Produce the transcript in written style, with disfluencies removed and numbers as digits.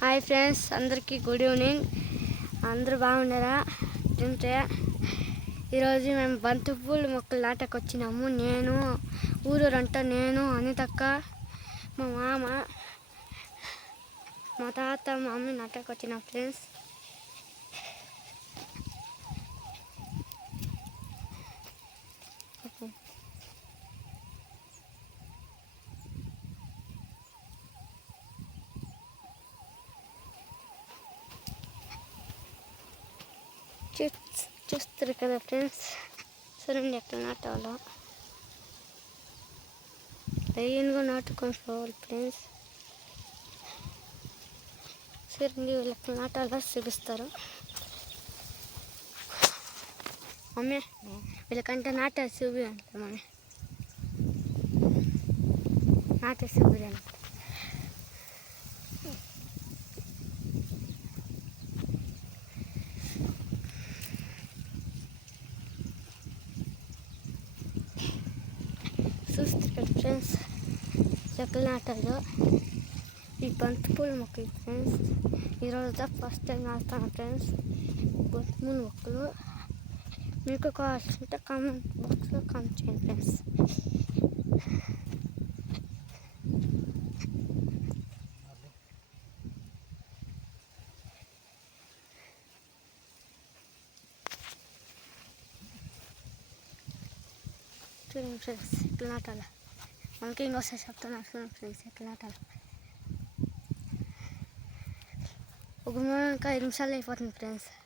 Hi friends, అందరికీ good evening. అందరూ బాగున్నారా? తింటే ఈరోజు మేము బంతిపూలు మొక్కలు నాటకొచ్చినాము. నేను ఊరూరంతా, నేను అనితక్క, మా మామ, మా తాత, మా మమ్మీ నాటకొచ్చినాం ఫ్రెండ్స్. చూస్తారు కదా ఫ్రెండ్స్, చూడండి ఎట్లా నాటాలో. లైన్గా నాటుకొని పోవాలి ఫ్రెండ్స్. చూడండి వీళ్ళు ఎట్లా నాటాలో చూపిస్తారు. మమ్మీ వీళ్ళకంటే నాటే చూపి అంట. మమ్మీ నాటే చూపి అంట. చూస్తారు కదా ఫ్రెండ్స్ ఎట్లా నాటాలో ఈ బంతిపూల మొక్కలు ఫ్రెండ్స్. ఈరోజు ఫస్ట్ టైం నాటుతాను ఫ్రెండ్స్ బంతిపూల మొక్కలు. మీకు కావాల్సింటే కామెంట్ బాక్స్లో కామెంట్ చేయండి ఫ్రెండ్స్. చూడండి ఫ్రెండ్స్ ఎట్లా నాటాలి. మనకి ఇంకోసారి చెప్తాను చూడండి ఫ్రెండ్స్ ఎట్లా నాటాలి. ఒక 5 నిమిషాలు అయిపోతుంది ఫ్రెండ్స్.